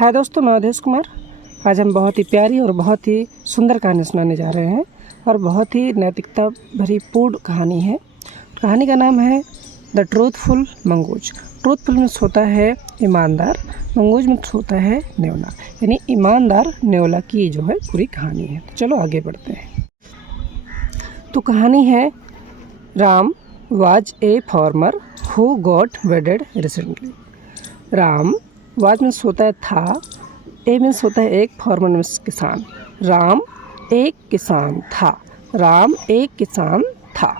हाय दोस्तों, मैं अवधेश कुमार। आज हम बहुत ही प्यारी और बहुत ही सुंदर कहानी सुनाने जा रहे हैं और बहुत ही नैतिकता भरी पूर्ण कहानी है। कहानी का नाम है द ट्रूथफुल मंगूज। ट्रूथफुल में होता है ईमानदार, मंगूज में होता है नेवला, यानी ईमानदार नेवला की जो है पूरी कहानी है। तो चलो आगे बढ़ते हैं। तो कहानी है Ram was a farmer who got वेडेड recently. Ram was means होता है था, ए मीन्स होता है एक, फार्मर मीन्स किसान। राम एक किसान था। राम एक किसान था।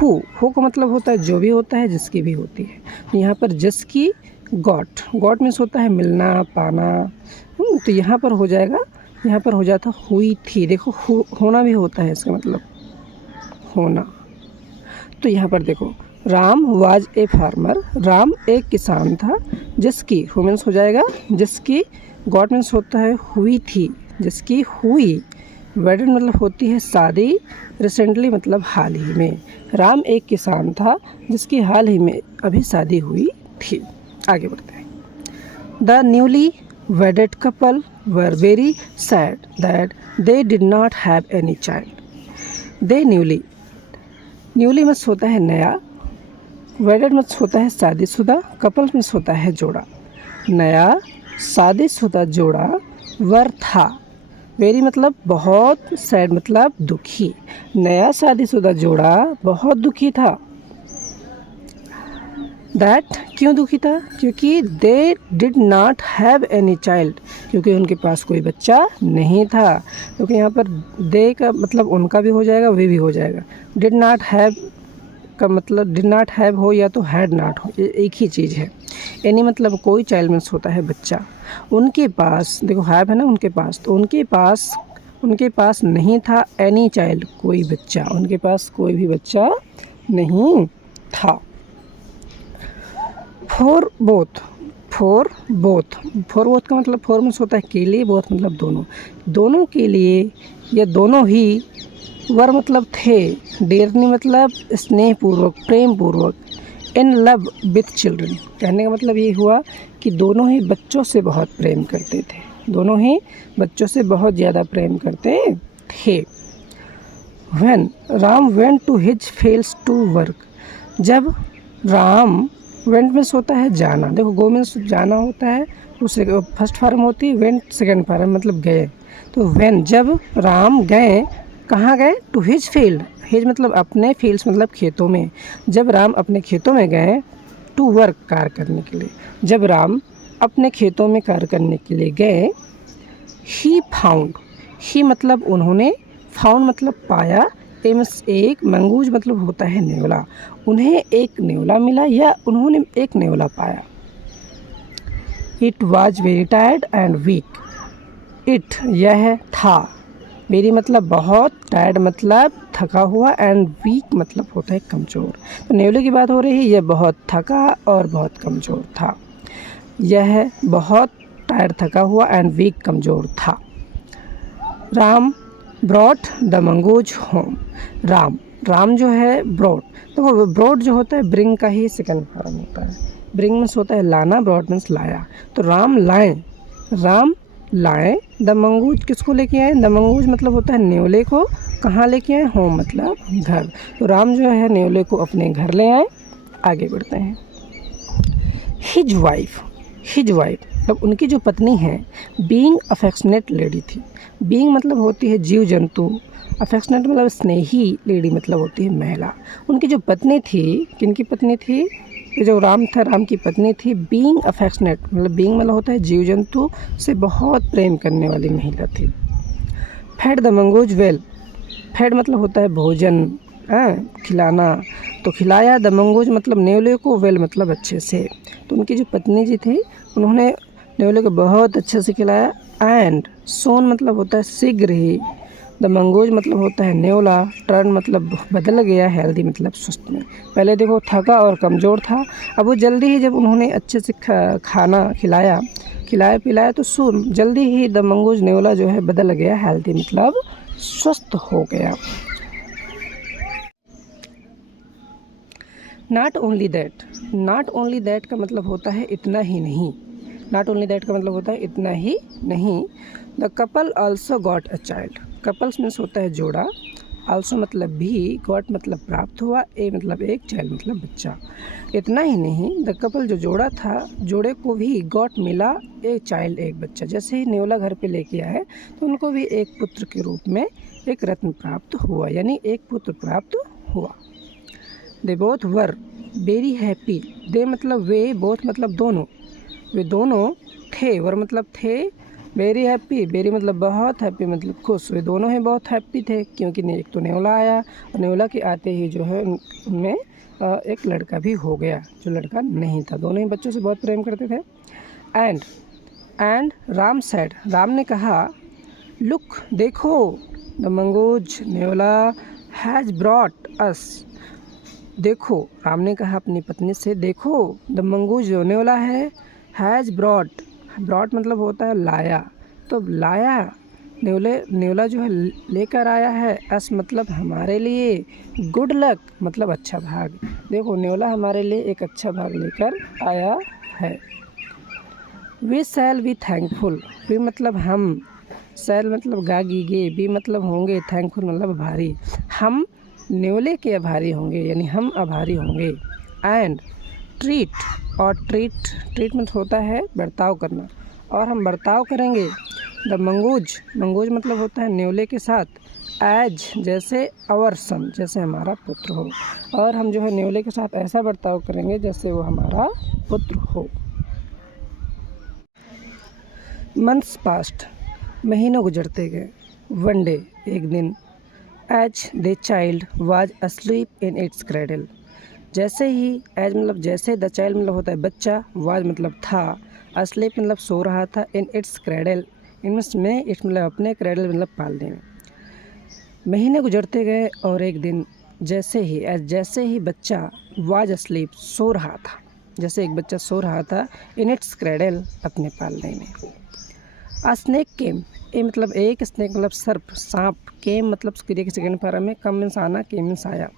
हु का मतलब होता है जो भी होता है, जिसकी भी होती है। तो यहाँ पर जिसकी गॉट मीन्स होता है मिलना, पाना। तो यहाँ पर हो जाएगा, यहाँ पर हो जाता हुई थी। देखो होना भी होता है, इसका मतलब होना। तो यहाँ पर देखो, Ram was a farmer, Ram एक किसान था जिसकी, हु मीन्स हो जाएगा जिसकी, गॉट मीन्स होता है हुई थी, जिसकी हुई, वेडेड मतलब होती है शादी, रिसेंटली मतलब हाल ही में। राम एक किसान था जिसकी हाल ही में अभी शादी हुई थी। आगे बढ़ते हैं। The newly वेडेड couple were very sad that they did not have any child. They newly में होता है नया, वेडेड में होता है शादीशुदा, कपल में होता है जोड़ा। नया शादीशुदा जोड़ा वर था, वेरी मतलब बहुत, सैड मतलब दुखी। नया शादीशुदा जोड़ा बहुत दुखी था। दैट क्यों दुखी था? क्योंकि they did not have any child, क्योंकि उनके पास कोई बच्चा नहीं था। क्योंकि यहाँ पर दे का मतलब उनका भी हो जाएगा, वे भी हो जाएगा। डिड नॉट हैव का मतलब डिड नॉट हैव हो या तो हैड नॉट हो, एक ही चीज़ है। एनी मतलब कोई, चाइल्ड मीन्स होता है बच्चा। उनके पास, देखो हैव है ना उनके पास, तो उनके पास नहीं था एनी चाइल्ड, कोई बच्चा, उनके पास कोई भी बच्चा नहीं था। फॉर बोथ का मतलब, फॉर मीन्स होता है के लिए, बोथ मतलब दोनों के लिए या दोनों ही। वर मतलब थे, डेयरली मतलब स्नेहपूर्वक, प्रेम पूर्वक। इन लव विथ चिल्ड्रन, कहने का मतलब ये हुआ कि दोनों ही बच्चों से बहुत प्रेम करते थे, दोनों ही बच्चों से बहुत ज़्यादा प्रेम करते थे। When Ram went to his fields to work, जब राम, वेंट मीन्स होता है जाना, देखो गो मीन्स जाना होता है, दूसरे फर्स्ट फॉर्म होती है, वेंट सेकेंड फॉर्म मतलब गए। तो वेन जब राम गए, कहाँ गए? टू हिज फील्ड, हिज मतलब अपने, फील्ड्स मतलब खेतों में। जब राम अपने खेतों में गए, टू वर्क कार्य करने के लिए, जब राम अपने खेतों में कार्य करने के लिए गए, ही फाउंड, ही मतलब उन्होंने, फाउंड मतलब पाया, एम्स एक, मंगूज मतलब होता है नेवला। उन्हें एक नेवला मिला या उन्होंने एक नेवला पाया। It was very tired and weak. It यह था, वेरी मतलब बहुत, टायर्ड मतलब थका हुआ, एंड वीक मतलब होता है कमज़ोर। तो नेवले की बात हो रही है, यह बहुत थका और बहुत कमज़ोर था। यह बहुत टायर्ड, थका हुआ, एंड वीक कमज़ोर था। Ram brought the mongoose home. Ram जो है ब्रॉट, तो ब्रॉट जो होता है ब्रिंग का ही सेकंड फॉर्म होता है। ब्रिंग मीन्स होता है लाना, ब्रॉट मीन्स लाया। तो राम लाए द मंगूज, किसको लेके आए? द मंगूज मतलब होता है नेवले को, कहाँ लेके आए? होम मतलब घर। तो राम जो है नेवले को अपने घर ले आए। आगे बढ़ते हैं। हिज वाइफ मतलब उनकी जो पत्नी है, बीइंग अफेक्शनेट लेडी थी। बीइंग मतलब होती है जीव जंतु, अफेक्शनेट मतलब स्नेही, लेडी मतलब होती है महिला। उनकी जो पत्नी थी, किनकी पत्नी थी? ये जो राम था, राम की पत्नी थी। बीइंग अफेक्शनेट मतलब, बीइंग मतलब होता है जीव जंतु से बहुत प्रेम करने वाली महिला थी। Fed the mongoose well, fed मतलब होता है भोजन, खिलाना। तो खिलाया द मंगूज मतलब नेवले को, वेल मतलब अच्छे से। तो उनकी जो पत्नी जी थी, उन्होंने नेवले को बहुत अच्छे से खिलाया। एंड सोन मतलब होता है शीघ्र ही, द मंगूज मतलब होता है नेवला, टर्न मतलब बदल गया, हेल्दी मतलब स्वस्थ में। पहले देखो थका और कमज़ोर था, अब वो जल्दी ही जब उन्होंने अच्छे से खाना खिलाया पिलाया, तो सुन जल्दी ही द मंगूज नेवला जो है बदल गया, हेल्दी मतलब स्वस्थ हो गया। नॉट ओनली दैट का मतलब होता है इतना ही नहीं। नॉट ओनली दैट का मतलब होता है इतना ही नहीं। The couple also got a child. Couples means होता है जोड़ा, आल्सो मतलब भी, गॉट मतलब प्राप्त हुआ, ए मतलब एक, चाइल्ड मतलब बच्चा। इतना ही नहीं, द कपल जो जोड़ा था, जोड़े को भी गॉट मिला एक चाइल्ड एक बच्चा। जैसे ही नेवला घर पे लेके आए तो उनको भी एक पुत्र के रूप में एक रत्न प्राप्त हुआ, यानी एक पुत्र प्राप्त हुआ। They both were very happy. They मतलब वे, बोथ मतलब दोनों, वे दोनों थे, वर मतलब थे, वेरी हैप्पी, वेरी मतलब बहुत, हैप्पी मतलब खुश। वे दोनों ही बहुत हैप्पी थे क्योंकि एक तो नेवला आया और नेवला के आते ही जो है उनमें एक लड़का भी हो गया जो लड़का नहीं था। दोनों ही बच्चों से बहुत प्रेम करते थे। एंड राम सेड, राम ने कहा, लुक देखो, द मंगूज नेवला हैज़ ब्रॉट अस। देखो, राम ने कहा अपनी पत्नी से, देखो द मंगूज जो नेवला है, हैज़ ब्रॉट, ब्रॉट मतलब होता है लाया, तो लाया, नेवला जो है लेकर आया है, अस मतलब हमारे लिए, गुड लक मतलब अच्छा भाग। देखो नेवला हमारे लिए एक अच्छा भाग लेकर आया है। We shall be thankful. We मतलब हम, शैल मतलब गागीगे, बी मतलब होंगे, थैंकफुल मतलब आभारी। हम नेवले के आभारी होंगे, यानी हम आभारी होंगे। एंड ट्रीट, और ट्रीटमेंट होता है बर्ताव करना, और हम बर्ताव करेंगे। द मंगूज मतलब होता है नेवले के साथ, एज जैसे अवर सन जैसे हमारा पुत्र हो, और हम जो है नेवले के साथ ऐसा बर्ताव करेंगे जैसे वो हमारा पुत्र हो। मंथ्स पास्ट, महीनों गुजरते गए। वन डे एक दिन, as the child was asleep in its cradle. जैसे ही, एज मतलब जैसे, द चाइल्ड मतलब होता है बच्चा, वाज मतलब था, अस्लीप मतलब सो रहा था, इन इट्स क्रेडल, इनमें में, इट्स मतलब अपने, क्रेडल मतलब पालने में। महीने गुजरते गए और एक दिन, जैसे ही, एज जैसे ही बच्चा, वाज अस्लीप सो रहा था, जैसे एक बच्चा सो रहा था, इन इट्स क्रेडल अपने पालने में। आ स्नेक केम, ए मतलब एक, स्नेक मतलब सर्प, सांप, केम मतलब क्रिया के सेकेंड पैरा में, कम मीन्स आना, केम मीन्स आया।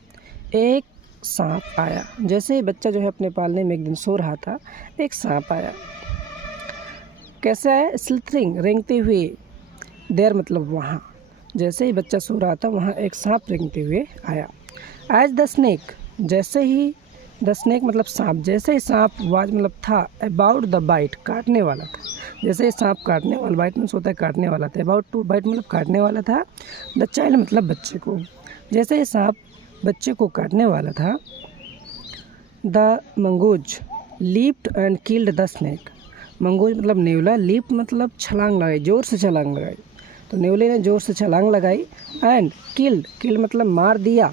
एक सांप आया। जैसे ही बच्चा जो है अपने पालने में एक दिन सो रहा था, एक सांप आया। कैसे आया? स्लिथरिंग, रेंगते हुए, देर मतलब वहाँ। जैसे ही बच्चा सो रहा था वहाँ एक सांप रेंगते हुए आया। एज द स्नेक, जैसे ही, द स्नेक मतलब सांप, जैसे ही सांप, वाज मतलब था, अबाउट द बाइट काटने वाला था। जैसे ही सांप काटने वाला, बाइट मीन्स होता है काटने वाला था, अबाउट टू बाइट मतलब काटने वाला था। द चाइल्ड मतलब बच्चे को, जैसे ही सांप बच्चे को काटने वाला था। The mongoose leaped and killed the snake. Mongoose मतलब नेवला, लीप मतलब छलांग लगाई, जोर से छलांग लगाई, तो नेवले ने जोर से छलांग लगाई। एंड किल्ड मतलब मार दिया,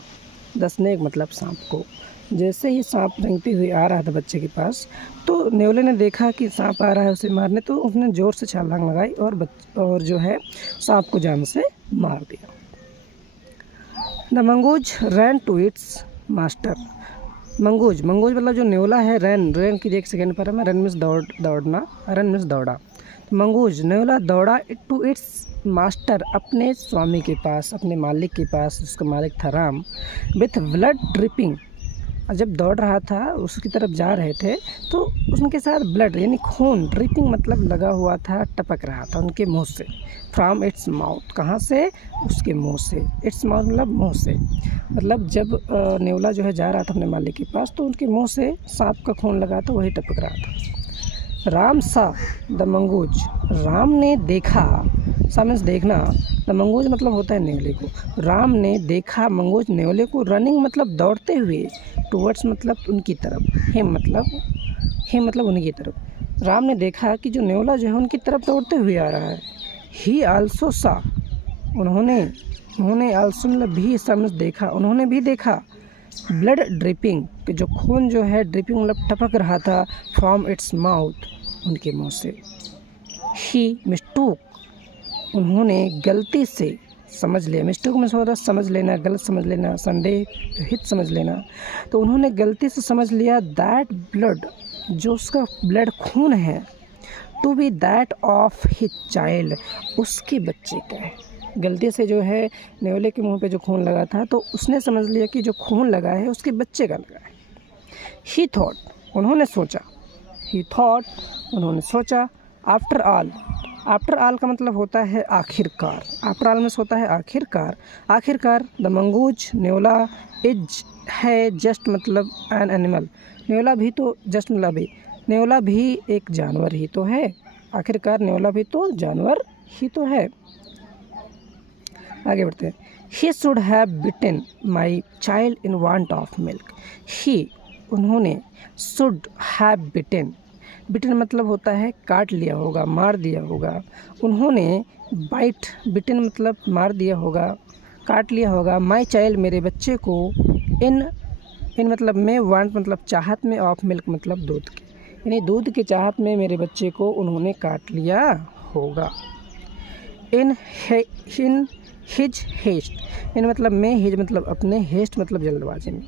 द स्नेक मतलब सांप को। जैसे ही सांप रेंगते हुए आ रहा था बच्चे के पास, तो नेवले ने देखा कि सांप आ रहा है उसे मारने, तो उसने ज़ोर से छलांग लगाई और जो है सांप को जान से मार दिया। The mongoose ran to its master. Mongoose मतलब जो नेवला है, रैन की एक सेकेंड पर है, रन मीन्स दौड़ना, रन मीन्स दौड़ा। मंगूज नेवला दौड़ा टू इट्स मास्टर, अपने स्वामी के पास, अपने मालिक के पास, उसका मालिक था राम। विथ ब्लड ड्रिपिंग, जब दौड़ रहा था उसकी तरफ जा रहे थे तो उनके साथ ब्लड यानी खून, ड्रिपिंग मतलब लगा हुआ था, टपक रहा था उनके मुंह से। फ्रॉम इट्स माउथ, कहाँ से? उसके मुंह से। इट्स माउथ मतलब मुंह से, मतलब जब नेवला जो है जा रहा था अपने मालिक के पास तो उनके मुंह से सांप का खून लगा था, वही टपक रहा था। राम सा द मंगूज, राम ने देखा, सा मीन्स देखना, द मंगूज मतलब होता है नेवले को। राम ने देखा मंगूज नेवले को, रनिंग मतलब दौड़ते हुए, टूवर्ड्स मतलब उनकी तरफ, हिम मतलब उनकी तरफ। राम ने देखा कि जो नेवला जो है उनकी तरफ दौड़ते हुए आ रहा है। ही आल्सो सा, उन्होंने आल्सो मतलब भी, सा मीन्स देखा, उन्होंने भी देखा। ब्लड ड्रिपिंग, कि जो खून जो है ड्रिपिंग मतलब टपक रहा था, फ्रॉम इट्स माउथ, उनके मुंह से। ही मिस्टूक, उन्होंने गलती से समझ लिया, मिस्टेक में होता है समझ लेना, गलत समझ लेना, संदेहित समझ लेना, तो उन्होंने गलती से समझ लिया दैट ब्लड, जो उसका ब्लड खून है, to be that of his child, उसके बच्चे का है। गलती से जो है नेवले के मुंह पे जो खून लगा था तो उसने समझ लिया कि जो खून लगा है उसके बच्चे का लगा है। ही थॉट, उन्होंने सोचा, ही थॉट, उन्होंने सोचा, आफ्टर ऑल, आफ्टर ऑल का मतलब होता है आखिरकार, आफ्टर ऑल में होता है आखिरकार, आखिरकार द मंगूज नेवला इज है जस्ट मतलब एन एनिमल, नेवला भी तो जस्ट मतलब नेवला भी एक जानवर ही तो है, आखिरकार नेवला भी तो जानवर ही तो है। आगे बढ़ते हैं। He should have bitten my child in want of milk, he उन्होंने, शुड हैव बिटन, बिटन मतलब होता है काट लिया होगा, मार दिया होगा, उन्होंने बाइट, बिटन मतलब मार दिया होगा, काट लिया होगा, माई चाइल्ड मेरे बच्चे को, इन मतलब में, वांट मतलब चाहत में, ऑफ मिल्क मतलब दूध के, यानी दूध के चाहत में मेरे बच्चे को उन्होंने काट लिया होगा। इन हिज हेस्ट, इन मतलब में, हिज मतलब अपने, हेस्ट मतलब जल्दबाजी में,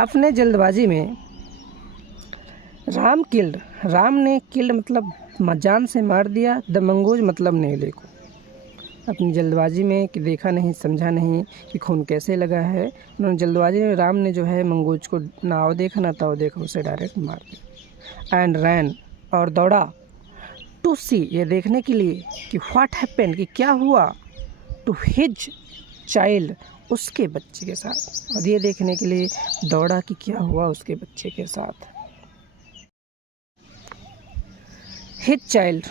अपने जल्दबाजी में, राम किल्ड, राम ने, किल्ड मतलब जान से मार दिया, द मंगूज मतलब नेवले को, अपनी जल्दबाजी में कि देखा नहीं समझा नहीं कि खून कैसे लगा है, उन्होंने जल्दबाजी में, राम ने जो है मंगूज को ना आओ देखा ना ताओ देखा, उसे डायरेक्ट मार दिया। एंड रैन और दौड़ा, टू सी ये देखने के लिए कि व्हाट हैपेंड कि क्या हुआ, टू हिज चाइल्ड उसके बच्चे के साथ, और ये देखने के लिए दौड़ा कि क्या हुआ उसके बच्चे के साथ। हिज चाइल्ड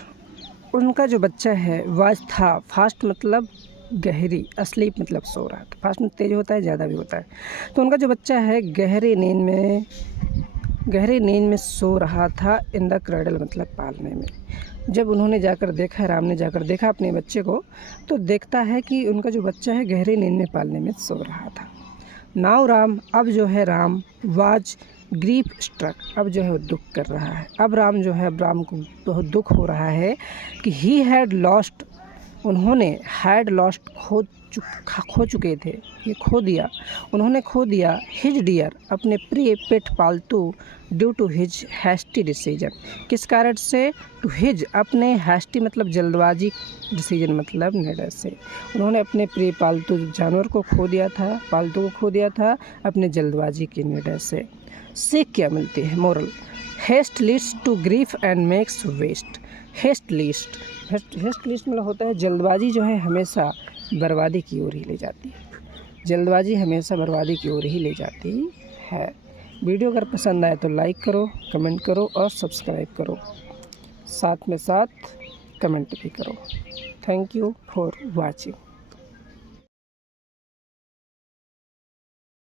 उनका जो बच्चा है, वाज था, फास्ट मतलब गहरी, अस्लीप मतलब सो रहा था, फास्ट में तेज होता है, ज़्यादा भी होता है, तो उनका जो बच्चा है गहरी नींद में सो रहा था, इन द क्रैडल मतलब पालने में। जब उन्होंने जाकर देखा, राम ने जाकर देखा अपने बच्चे को, तो देखता है कि उनका जो बच्चा है गहरी नींद में पालने में सो रहा था। नाउ राम, अब जो है राम, वाज ग्रीफ स्ट्रक, अब जो है वो दुख कर रहा है, अब राम जो है, अब राम को बहुत दुख हो रहा है कि ही हैड लॉस्ट, उन्होंने, हैड लॉस्ट खो चुके थे, ये खो दिया, उन्होंने खो दिया, हिज डियर अपने प्रिय पेट पालतू, due to his hasty decision, किस कारण से, टू हिज अपने, हैस्टी मतलब जल्दबाजी, डिसीजन मतलब निर्णय से, उन्होंने अपने प्रिय पालतू जानवर को खो दिया था, पालतू को खो दिया था अपने जल्दबाजी के निर्णय से। सीख क्या मिलती है, moral, haste leads to grief and makes waste, haste list मतलब होता है जल्दबाजी जो है हमेशा बर्बादी की ओर ही ले जाती है, जल्दबाजी हमेशा बर्बादी की ओर ही ले जाती है। वीडियो अगर पसंद आए तो लाइक करो, कमेंट करो और सब्सक्राइब करो, साथ में साथ कमेंट भी करो। Thank you for watching.